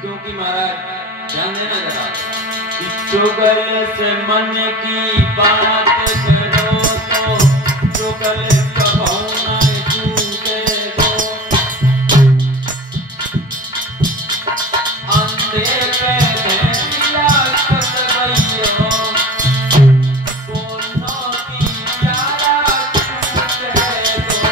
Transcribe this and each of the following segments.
क्योंकि महाराज ध्यान देना जरा, चुगल से मन की बात करो तो चुगल कबहू न छूटेगो। अंधे पे भेजिया कर गइयो, दोनों की प्यारा छूटेगो।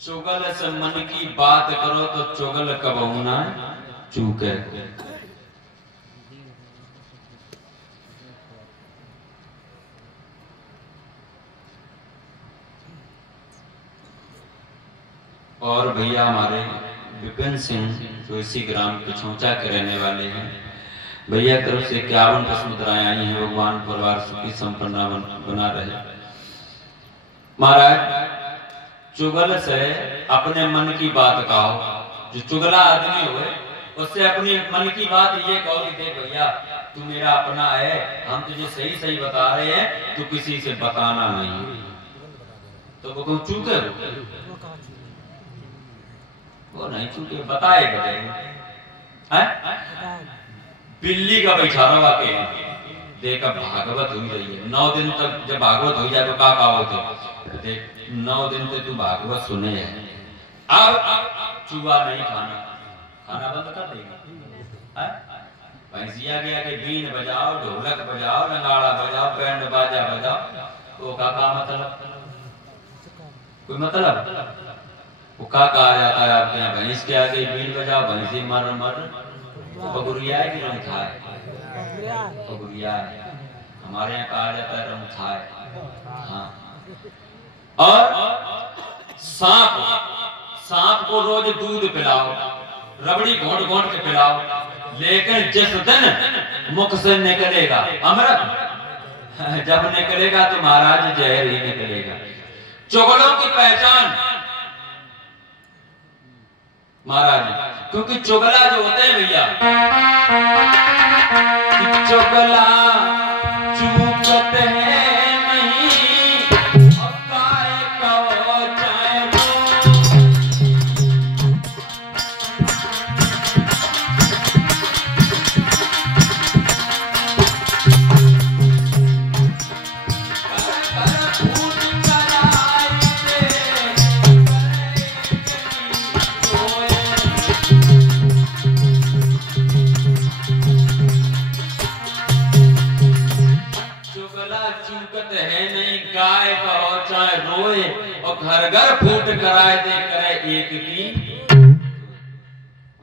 चुगल से मन की बात करो तो चुगल कबहू न चूके। और भैया हमारे विपिन सिंह जो इसी ग्राम के चौचा के रहने वाले हैं, भैया की तरफ से 51 पुष्पमुद्राएं आई हैं। भगवान परिवार सुखी संपन्न बना रहे। महाराज चुगल से अपने मन की बात कहो। जो चुगला आदमी हुए उससे अपनी मन की बात ये कहो कि देख भैया तू मेरा अपना है, हम तुझे सही सही बता रहे हैं, तू किसी से बताना नहीं। तो वो कहूँ चूके वो नहीं चूके बताए करेंगे। बिल्ली का बैठा रहा के देखा भागवत हुई रही है 9 दिन तक। जब भागवत हो जाए तो का होते देख 9 दिन तक तू भागवत सुने है, अब चूहा नहीं खाना, खाना बंद कर देगा। भैंसिया गया के बीन बजाओ, ढोलक बजाओ, नगाड़ा बजाओ, बैंड बाजा बजाओ, तो का मतलब कोई मतलब वो का कहा जाता है आपके यहाँ? भैंस के आगे बीन बजाओ, भैंसी मर मर बगुरिया है कि रमथा है? बगुरिया है। हमारे यहाँ कहा जाता है रमथा है। हाँ। और सांप को रोज दूध पिलाओ, रबड़ी घोंट घोंट के पिलाओ, लेकिन जिस दिन मुख से निकलेगा अमृत, जब निकलेगा तो महाराज जहर ही निकलेगा। चुगलों की पहचान महाराज, क्योंकि चुगला जो होते हैं भैया, चुगला चूकते हैं नहीं, और काय कहो चाहे घर घर फूट कराए दे करे एक की।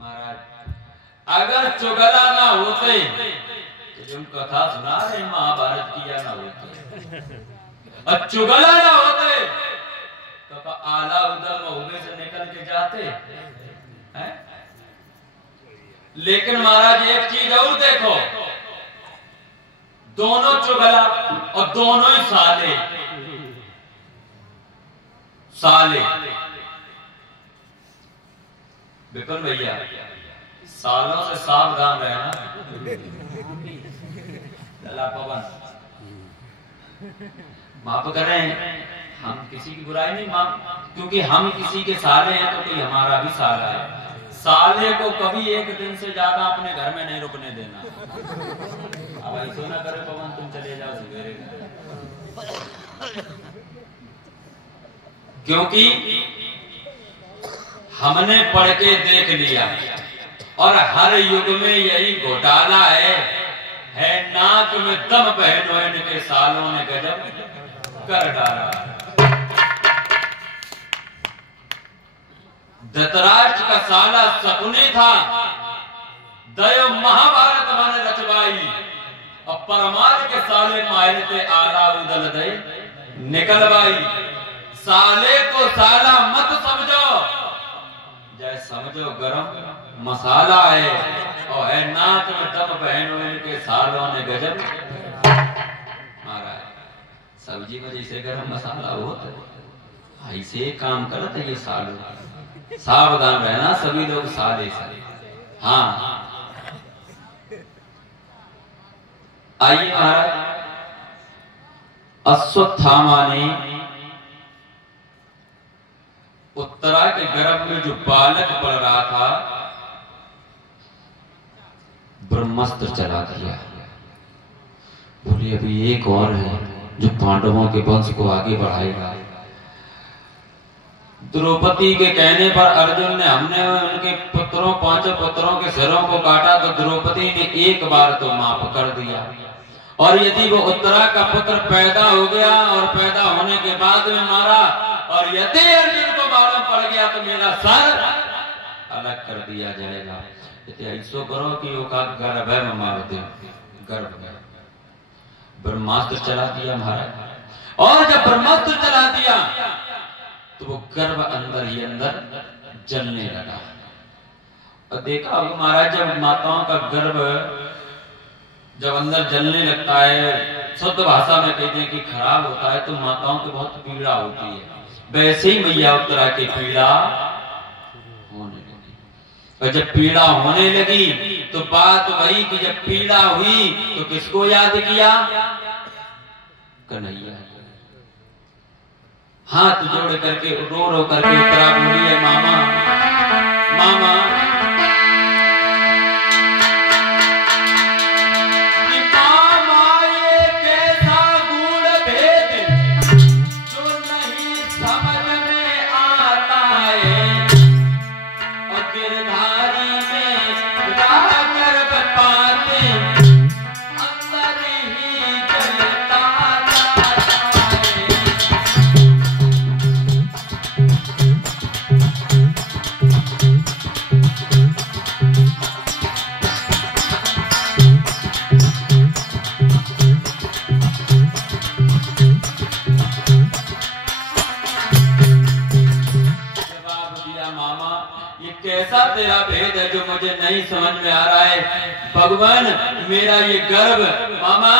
महाराज अगर चुगला ना होते तो जो कथा सुना रहे महाभारत की या ना होते, और चुगला ना होते तो आला उदल महुबे से निकल के जाते हैं। लेकिन महाराज एक चीज और देखो, दोनों चुगला और दोनों ही साले साले। विपिन भैया सालों से सावधान रहना। पवन माफ करें, हम किसी की बुराई नहीं माफ, क्योंकि हम किसी के साले हैं तो कोई हमारा भी साला है। साले को कभी एक दिन से ज्यादा अपने घर में नहीं रुकने देना। अब ऐसा ना करे पवन तुम चले जाओ सवेरे, क्योंकि हमने पढ़ के देख लिया और हर युग में यही घोटाला है नाक में दम पहनो इनके सालों ने गजब कर डाला। धृतराष्ट्र का साला शकुनी था, दयो महाभारत मन रचवाई, और परमार के साले मायरते आला उदल दे निकलवाई। साले को साला मत समझो, जय समझो गरम मसाला है, और है नाक में दम पहनो इनके सालों ने गजब मारा है। सब्जी में जैसे गरम मसाला होता है ऐसे काम करते ये सालों। सावधान रहना सभी लोग साले साले। हाँ आइए महाराज, अश्वत्थामा ने उत्तरा के गर्भ में जो बालक पड़ रहा था ब्रह्मास्त्र चला दिया। बोले अभी एक और है जो पांडवों के वंश को आगे बढ़ाएगा। द्रौपदी के कहने पर अर्जुन ने हमने उनके पुत्रों पांचों पुत्रों के सिरों को काटा तो द्रौपदी ने एक बार तो माफ कर दिया, और यदि वो उत्तरा का पुत्र पैदा हो गया और पैदा होने के बाद में मारा, और यदि अर्जुन को मालूम पड़ गया तो मेरा सर अलग कर दिया जाएगा। ऐसो करो कि वो का गर्भ है मैं मार दे, गर्भ है। ब्रह्मास्त्र चला दिया महाराज, और जब ब्रह्मास्त्र चला दिया तो वो गर्भ अंदर ही अंदर जलने लगा। और देखा होगा महाराज, जब माताओं का गर्भ जब अंदर जलने लगता है, शुद्ध भाषा में कहते हैं कि खराब होता है, तो माताओं को बहुत पीड़ा होती है। वैसे ही मैया उत्तरा की पीड़ा होने लगी, और जब पीड़ा होने लगी तो बात वही कि जब पीड़ा हुई तो किसको याद किया? कन्हैया। हाथ जोड़ करके रो रो करके उत्तरा बोली है, मामा मामा तेरा भेद है जो मुझे नहीं समझ में आ रहा है। भगवान मेरा ये गर्भ मामा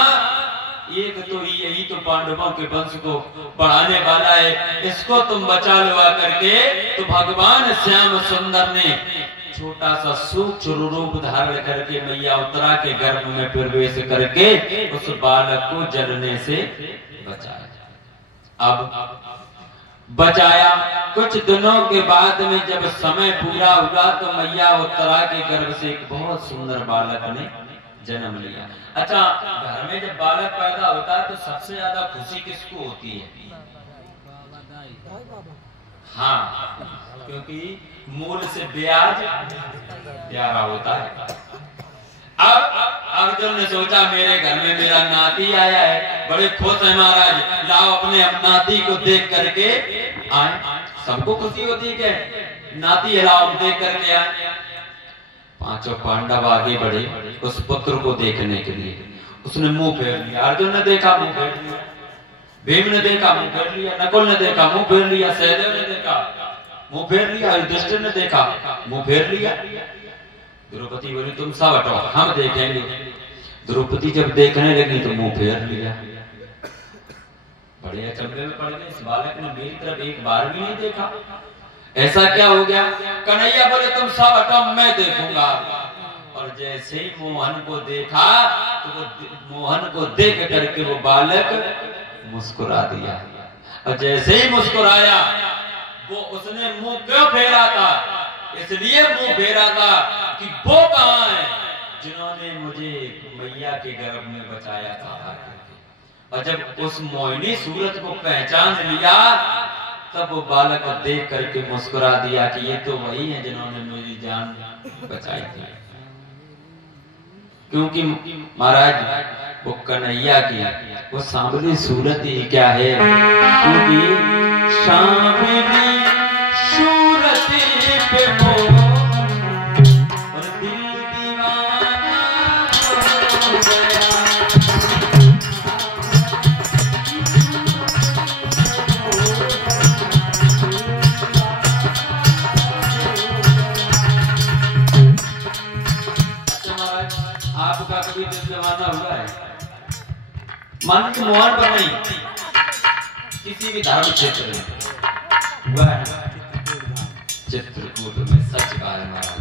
एक तो यही तो पांडवों के वंश को बढ़ाने वाला है, इसको तुम बचा लो करके। तो भगवान श्याम सुंदर ने छोटा सा सूक्ष्म रूप धारण करके मैया उत्तरा के गर्भ में प्रवेश करके उस बालक को जलने से बचाया। अब बचाया, कुछ दिनों के बाद में जब समय पूरा हुआ तो मैया उत्तरा के गर्भ से एक बहुत सुंदर बालक ने जन्म लिया। अच्छा, घर में जब बालक पैदा होता है तो सबसे ज्यादा खुशी किसको होती है? हाँ, क्योंकि मूल से ब्याज प्यारा होता है। अब अर्जुन ने सोचा मेरे घर में मेरा नाती आया है, बड़े खुश है महाराज, लाओ अपने नाती को देख करके आए। सबको खुशी होती है कि नाती है, लाओ देख करके आए। पांचों पांडव आगे बढ़े उस पुत्र को देखने के लिए। उसने मुंह फेर लिया, अर्जुन ने देखा मुंह फेर लिया, भीम ने देखा मुंह फेर लिया, नकुल ने देखा मुंह फेर लिया, सहदेव ने देखा मुंह फेर लिया, युधिष्ठिर ने देखा मुंह फेर लिया। द्रौपदी बोली तुम सब हटो, हम देखेंगे। द्रौपदी जब देखने लगी तो मुंह फेर लिया। बड़े अचंभे में पड़ गए, इस बालक ने मेरी तरफ एक बार भी नहीं देखा, ऐसा क्या हो गया? कन्हैया बोले तुम सब हटो, मैं देखूंगा। और जैसे ही मोहन को देखा तो वो मोहन को देख करके वो बालक मुस्कुरा दिया। और जैसे ही मुस्कुराया, वो उसने मुंह क्यों फेरा था? इसलिए मुंह फेरा था कि वो कहां है जिन्होंने मुझे मैया के गर्भ में बचाया था। और जब उस मोहिनी सूरत को पहचान लिया, तब वो बालक को देख करके मुस्कुरा दिया कि ये तो वही है जिन्होंने मेरी जान बचाई थी। क्योंकि महाराज वो कन्हैया की वो सांवली सूरत ही क्या है, क्योंकि सांवली सूरत पे वो और दिल दीवाना हो गया। आपका कभी दिल जमाना हुआ है? मन के मोहन पर नहीं, किसी भी धार्मिक क्षेत्र में हुआ है? चित्रकूट में सच कहा है महाराज,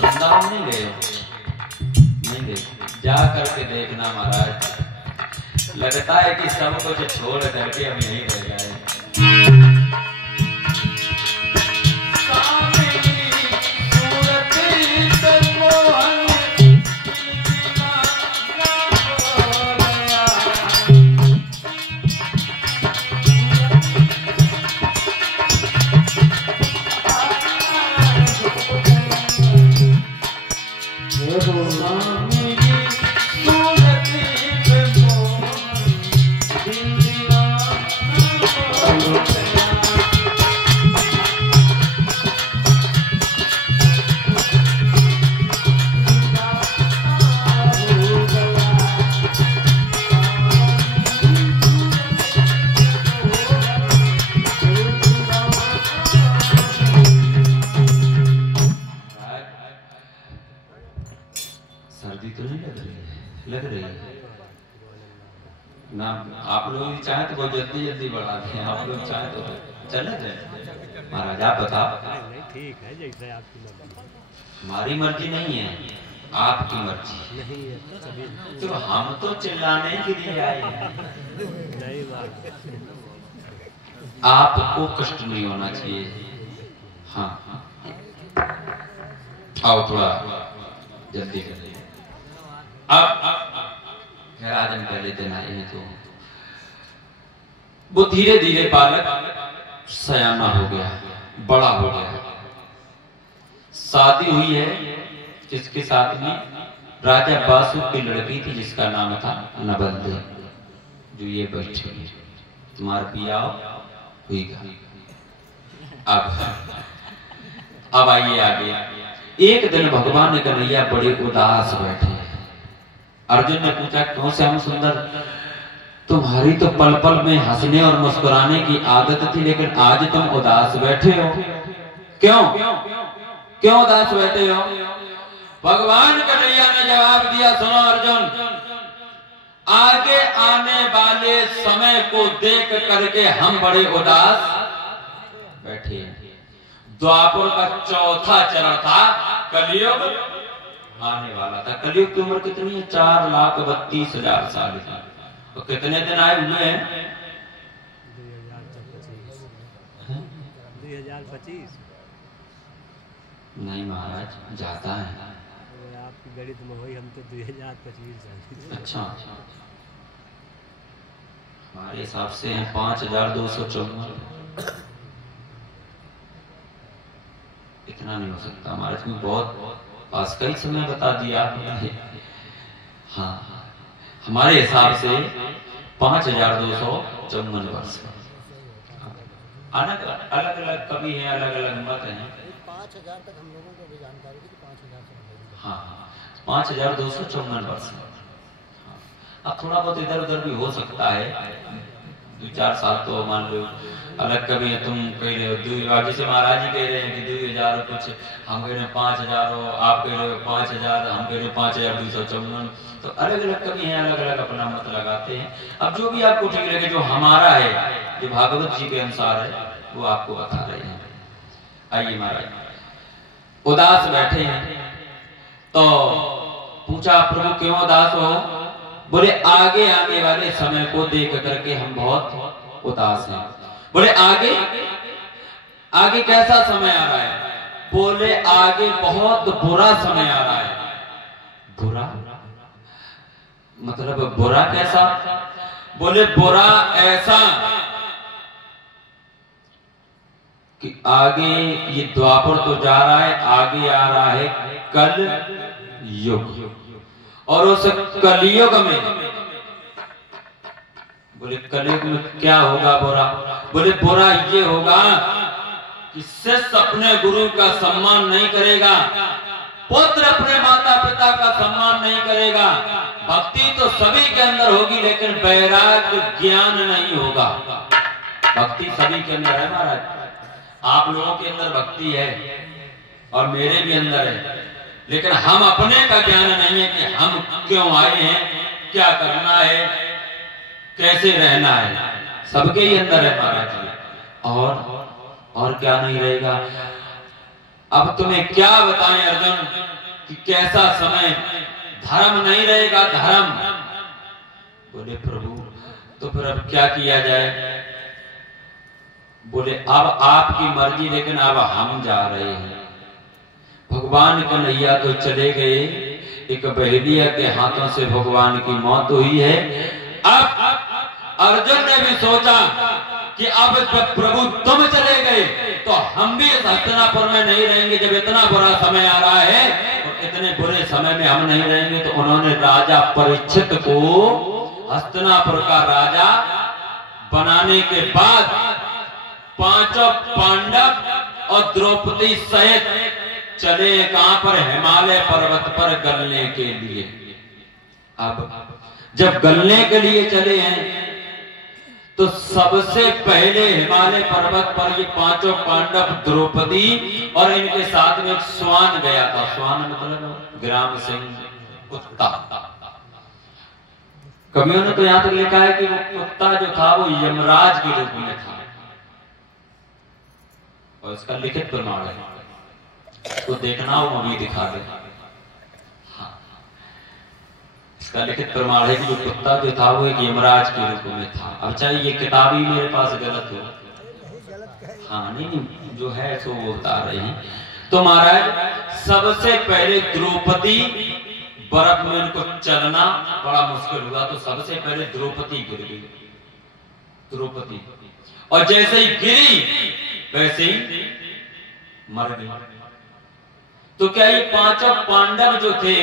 वृंदावन नहीं गए, नहीं गए, जा करके देखना महाराज। लगता है कि सब कुछ छोड़ करके हम यहीं रह जाए। सर्दी तो नहीं लग रही है? लग रही है ना? आप लोग चाहे तो बहुत जल्दी जल्दी बढ़ा दें, आप लोग चाहे तो चले जाए। महाराज आप बताओ। ठीक है, जैसे आपकी मर्जी। हमारी मर्जी नहीं है, आपकी मर्जी नहीं है तो हम तो चिल्लाने के लिए आए हैं। नहीं बात, आपको कष्ट नहीं होना चाहिए। हाँ आओ थोड़ा जल्दी करिए। अब खैर आज हम पहले दिन आए हैं तो वो धीरे धीरे बालक सयाना हो गया, बड़ा हो गया। शादी हुई है जिसके साथ में राजा बासु की लड़की थी जिसका नाम था नबंद, जो ये बैठे तुम्हारा बियाह हुईगा। अब आइए आगे। एक दिन भगवान ने कन्हैया बड़े उदास बैठे। अर्जुन ने पूछा क्यों श्याम सुंदर, तुम्हारी तो पल पल में हंसने और मुस्कुराने की आदत थी, लेकिन आज तुम उदास बैठे हो, क्यों क्यों उदास बैठे हो? भगवान कन्हैया ने जवाब दिया, सुनो अर्जुन, आगे आने वाले समय को देख करके हम बड़े उदास बैठे हैं। द्वापर का चौथा चरण था, कलयुग आने वाला था। कलयुग की उम्र कितनी है? 4,32,000 साल की। तो कितने दिन आए हुए हैं? 2025 नहीं महाराज जाता है। आपकी गणित में वही, हम तो 2025 है। अच्छा हमारे हिसाब से 5,254। इतना नहीं हो सकता हमारे में, बहुत पास कई समय बता दिया आपने। हाँ हमारे हिसाब से 5,254 वर्ष। अलग अलग कवि हैं, अलग अलग मत हैं। 5,000 तक हम लोगों को भी जानकारी थी कि 5,000 से। हाँ 5,254 वर्ष। अब थोड़ा बहुत इधर उधर भी हो सकता है, 2-4 साल तो मान लो अलग कभी तुम कह रहे हो जैसे महाराज जी कह रहे हैं कि 2000 कुछ, हम कह रहे हैं 5000, आप कह रहे हो 5000, हम कह रहे हो 5254, तो अलग अलग कभी हैं, अलग अलग अपना मत लगाते हैं। अब जो भी आपको ठीक लगे, जो हमारा है, जो भागवत जी के अनुसार है, वो आपको बता रहे हैं। आइए महाराज उदास बैठे हैं तो पूछा प्रभु क्यों उदास हो? बोले आगे आने वाले समय को देख करके हम बहुत उदास हैं। बोले आगे आगे कैसा समय आ रहा है? बोले आगे बहुत बुरा समय आ रहा है। बुरा मतलब बुरा कैसा? बोले बुरा ऐसा कि आगे ये द्वापर तो जा रहा है, आगे आ रहा है कल युग, और उस कलयुग में, बोले कलयुग में क्या होगा बुरा? बोले बुरा ये होगा कि शिष्य अपने गुरु का सम्मान नहीं करेगा, पुत्र अपने माता पिता का सम्मान नहीं करेगा, भक्ति तो सभी के अंदर होगी लेकिन वैराग्य ज्ञान नहीं होगा। भक्ति सभी के अंदर है महाराज, आप लोगों के अंदर भक्ति है और मेरे भी अंदर है, लेकिन हम अपने का ज्ञान नहीं है कि हम क्यों आए हैं, क्या करना है, कैसे रहना है। सबके ही अंदर है महाराज जी, और क्या नहीं रहेगा। अब तुम्हें क्या बताएं अर्जुन कि कैसा समय, धर्म नहीं रहेगा धर्म। बोले प्रभु तो फिर अब क्या किया जाए? बोले अब आपकी मर्जी, लेकिन अब हम जा रहे हैं। भगवान कन्हैया तो चले गए, एक बहेलिया के हाथों से भगवान की मौत हुई है। अब अर्जुन ने भी सोचा कि अब जब प्रभु तुम चले गए तो हम भी इस हस्तिनापुर में नहीं रहेंगे, जब इतना बुरा समय आ रहा है और इतने बुरे समय में हम नहीं रहेंगे। तो उन्होंने राजा परीक्षित को हस्तिनापुर का राजा बनाने के बाद पांचों पांडव और द्रौपदी सहित चले कहां पर? हिमालय पर्वत पर गलने के लिए। अब जब गलने के लिए चले हैं तो सबसे पहले हिमालय पर्वत पर ये पांचों पांडव, द्रौपदी और इनके साथ में एक श्वान गया था। श्वान मतलब ग्राम सिंह, कुत्ता। कवियों ने तो यहां तक लिखा है कि वो कुत्ता जो था वो यमराज के रूप में था, और इसका लिखित प्रमाण है, तो देखना हो अभी दिखा दे। हाँ, इसका लिखित प्रमाण है कि जो कुत्ता जो था वो एक यमराज के रूप में था। अब चाहे ये किताब ही मेरे पास गलत हो, हाँ नहीं जो है सो वो बता रहे हैं। तो महाराज सबसे पहले द्रौपदी, बर्फ में उनको चलना बड़ा मुश्किल हुआ, तो सबसे पहले द्रौपदी गिर गई। द्रौपदी, और जैसे ही गिरी वैसे ही मर गई। तो क्या ये पांचों पांडव जो थे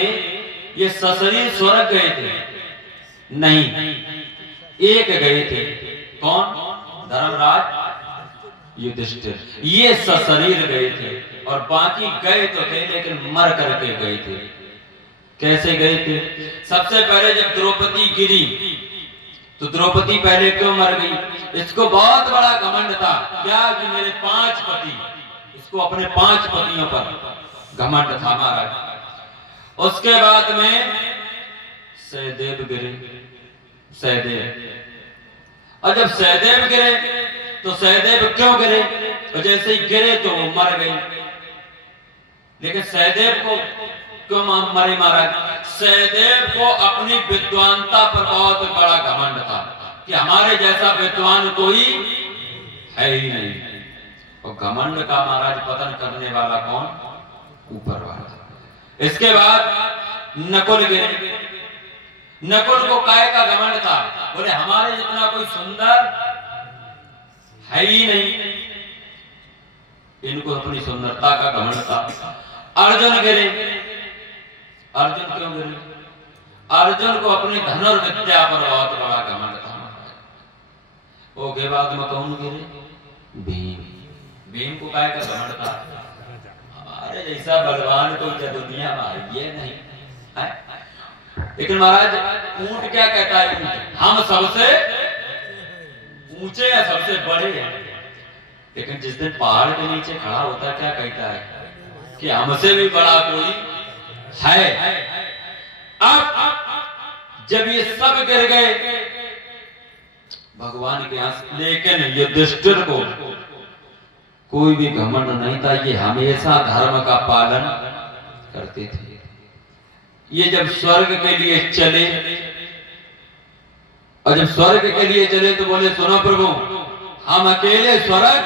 ये सशरीर स्वर्ग गए थे? नहीं, एक गए थे। कौन? धर्मराज युधिष्ठिर, ये सशरीर गए थे, और बाकी गए तो थे लेकिन मर करके गए थे। कैसे गए थे? सबसे पहले जब द्रौपदी गिरी तो द्रौपदी पहले क्यों मर गई? इसको बहुत बड़ा घमंड था, क्या कि मेरे 5 पति, इसको अपने 5 पतियों पर घमंड था महाराज। उसके बाद में सहदेव गिरे, सहदेव, और जब सहदेव गिरे तो सहदेव क्यों गिरे? तो जैसे ही गिरे तो वो मर गई। लेकिन सहदेव को क्यों मरे महाराज? सहदेव को अपनी विद्वानता पर बहुत बड़ा घमंड था कि हमारे जैसा विद्वान कोई है ही नहीं। और घमंड का महाराज पतन करने वाला कौन? ऊपर वाला। इसके बाद नकुल गिरे। नकुल को काय का घमंड था? बोले हमारे जितना कोई सुंदर है ही नहीं, इनको अपनी सुंदरता का घमंड था। अर्जुन गिरे। अर्जुन क्यों गिरे? अर्जुन को अपनी धनुर्विद्या पर बहुत बड़ा घमंड था। ओके, बाद में कौन गिरे? भीम। भीम को काय का घमंड था? हमारे जैसा बलवान कोई दुनिया में ये नहीं है। लेकिन महाराज ऊंट क्या कहता है? हम सबसे ऊंचे या सबसे बड़े हैं, लेकिन जिस दिन पहाड़ के नीचे खड़ा होता है क्या कहता है कि हमसे भी बड़ा कोई है। अब जब ये सब गिर गए भगवान के यहां, लेकिन युधिष्ठिर को कोई भी घमंड नहीं था, ये हमेशा धर्म का पालन करते थे। ये जब स्वर्ग के लिए चले, और जब स्वर्ग के लिए चले तो बोले सुनो प्रभु, हम अकेले स्वर्ग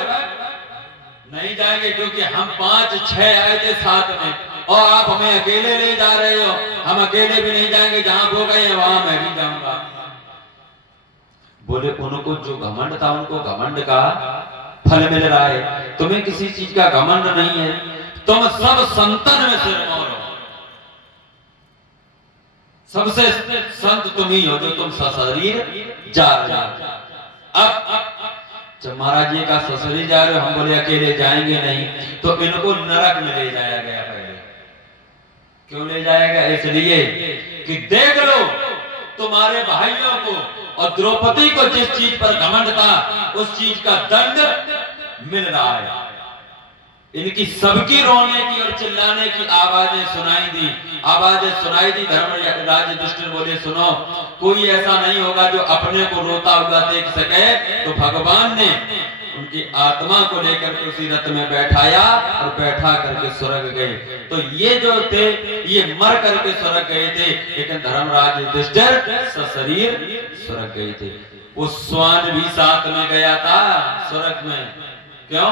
नहीं जाएंगे, क्योंकि हम 5-6 आए थे साथ में, और आप हमें अकेले ले जा रहे हो। हम अकेले भी नहीं जाएंगे, जहां वो गए वहां मैं भी जाऊंगा। बोले उनको जो घमंड था, उनको घमंड का फल मिल रहा है, तुम्हें किसी चीज का घमंड नहीं है, तुम सब संतन में सिरमौर हो, सबसे संत तुम ही हो जो तुम सशरीर जा रहे हो। अब जब महाराज जी का सशरीर जा रहे हो, हम बोले अकेले जाएंगे नहीं, तो इनको नरक में ले जाया गया। पहले क्यों ले जाया गया? इसलिए कि देख लो तुम्हारे भाइयों को और द्रौपदी को जिस चीज पर घमंड था, उस चीज का दंड मिल रहा है। इनकी सबकी रोने की और चिल्लाने की आवाजें सुनाई दी। धर्मराज युधिष्ठिर बोले सुनो, कोई ऐसा नहीं होगा जो अपने को रोता हुआ देख सके। तो भगवान ने उनकी आत्मा को लेकर के उसी रथ में बैठाया और बैठा करके स्वर्ग गए। तो ये जो थे ये मर करके स्वर्ग गए थे, लेकिन धर्मराज युधिष्ठिर सशरीर स्वर्ग गए थे। वो स्वान भी साथ में गया था स्वर्ग में। क्यों?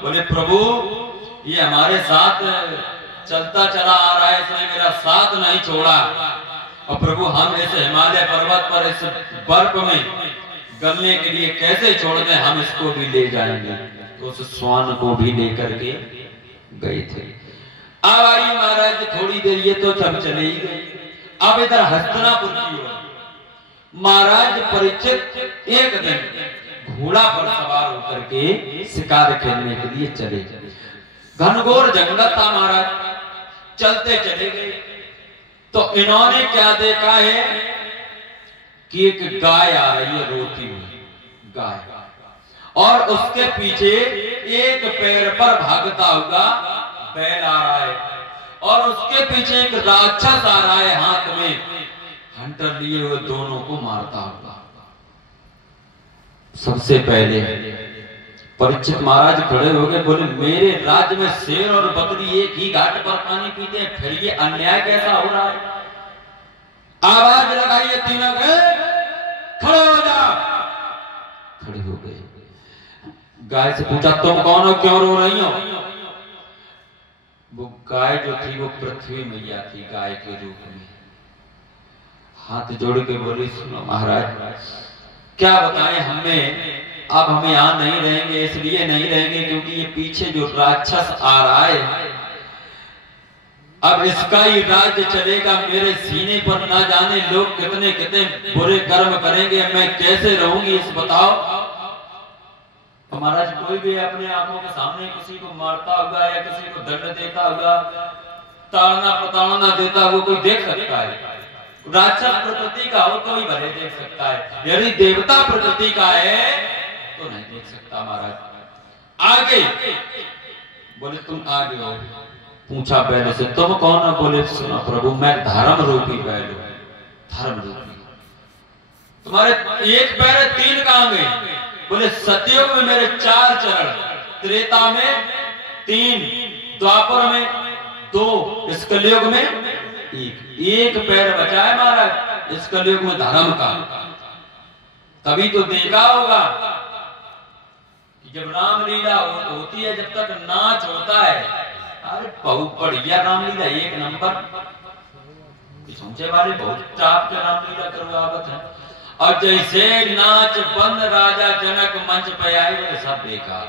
बोले प्रभु ये हमारे साथ चलता चला आ रहा है, इसने मेरा साथ नहीं छोड़ा, और प्रभु हम इस हिमालय पर्वत पर इस बर्फ में गलने के लिए कैसे छोड़ दें, हम इसको भी ले जाएंगे। तो उस स्वान को भी लेकर के गए थे। अब आई महाराज थोड़ी देर, ये तो सब चले ही गए। अब इधर हस्तिनापुर की ओर महाराज परीक्षित एक दिन घोड़ा पर सवार होकर के शिकार खेलने के लिए चले। घनघोर जंगल था महाराज, चलते चले गए। तो इन्होंने क्या देखा है कि एक गाय आ रही है, रोती हुई गाय, और उसके पीछे एक पैर पर भागता हुआ बैल आ रहा है, और उसके पीछे एक राक्षस आ रहा है हाथ में हंटर लिए हुए, दोनों को मारता हुआ। सबसे पहले परीक्षित महाराज खड़े हो गए, बोले मेरे राज्य में शेर और बकरी एक ही घाट पर पानी पीते हैं, फिर ये अन्याय कैसा हो रहा है? आवाज लगाइए तीनों के, खड़े हो जा। खड़े हो गए। गाय से पूछा तुम कौन हो, क्यों रो रही हो? वो गाय जो थी वो पृथ्वी मैया थी, गाय के रूप में। हाथ जोड़ के बोली सुनो महाराज क्या बताएं हमें, अब हम यहां नहीं रहेंगे, इसलिए नहीं रहेंगे क्योंकि ये पीछे जो राक्षस आ रहा है, अब इसका ही राज्य चलेगा। मेरे सीने पर ना जाने लोग कितने कितने बुरे कर्म करेंगे, मैं कैसे रहूंगी इस बताओ। महाराज कोई भी अपने आंखों के सामने किसी को मारता होगा या किसी को दंड देता होगा, ताड़ना प्रताड़ना देता होगा, कोई देख सकता है। राक्षस प्रकृति का हो तो ही भले देख सकता है, यदि देवता प्रकृति का है तो नहीं देख सकता। महाराज आगे बोले तुम आगे हो। पूछा बैल से तुम कौन हो? बोले सुनो प्रभु मैं धर्म रूपी बैल हूं, धर्म रूपी। तुम्हारे एक पैर 3 कहां गए? बोले सतयुग में मेरे 4 चरण, त्रेता में 3, द्वापर में 2, इस कलयुग में 1 पैर बचा है महाराज इस कलयुग में धर्म का। तभी तो देखा होगा कि जब रामलीला होती है, जब तक नाच होता है, अरे बहुत बढ़िया रामलीला, 1 नंबर। समझे वाले बहुत चाप के रामलीला करवावत है, और जैसे नाच बंद राजा जनक मंच पे आए बोले सब बेकार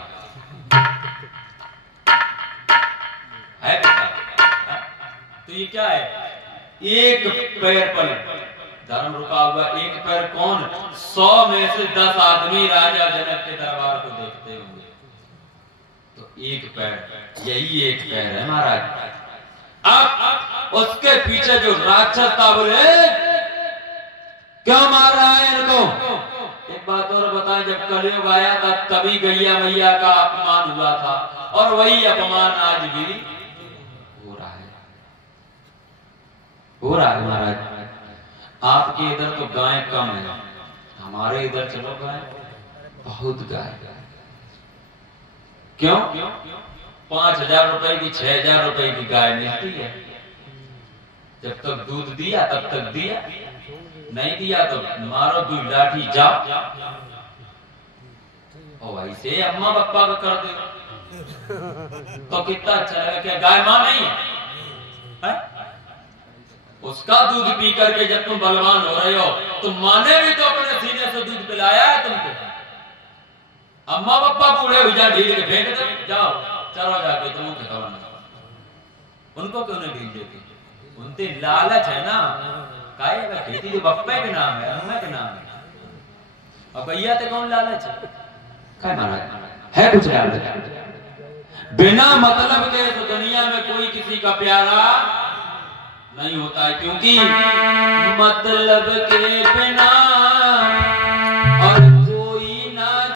है। तो ये क्या है? एक पैर पर धर्म रुका हुआ। एक पैर कौन? 100 में से 10 आदमी राजा जनक के दरबार को देखते होंगे, तो एक पैर, यही एक पैर है महाराज। अब उसके पीछे जो राक्षस था बोले क्यों मार रहा है इनको? एक बात और बता है जब कलयुग आया था तभी गैया मैया का अपमान हुआ था, और वही अपमान आज भी हो रहा है, हो रहा है महाराज। आपके इधर तो गाय कम है, हमारे इधर चलो गाय बहुत गाय। क्यों? 5,000 रुपए की 6,000 रुपए की गाय मिलती है। जब तक दूध दिया तब तक दिया, नहीं दिया तो मारो 2 लाठी जाओ। और वैसे अम्मा पापा का कर दे तो कितना अच्छा लगा। क्या गाय मां नहीं है? उसका दूध पी करके जब तुम बलवान हो रहे हो तो माँ ने भी तो अपने सीने से दूध पिलाया है तुमको। अम्मा पापा बूढ़े हो जा ढील के फेंक दे, जाओ चलो जाके तुम उनको क्यों नहीं भेज देते? उनसे लालच है ना, काय का खेती जो बप्पे के नाम है, अम्मा के नाम है, और भैया ते कौन लालच है? काय महाराज है कुछ लालच? बिना मतलब के तो दुनिया में कोई किसी का प्यारा नहीं होता है, क्योंकि मतलब के बिना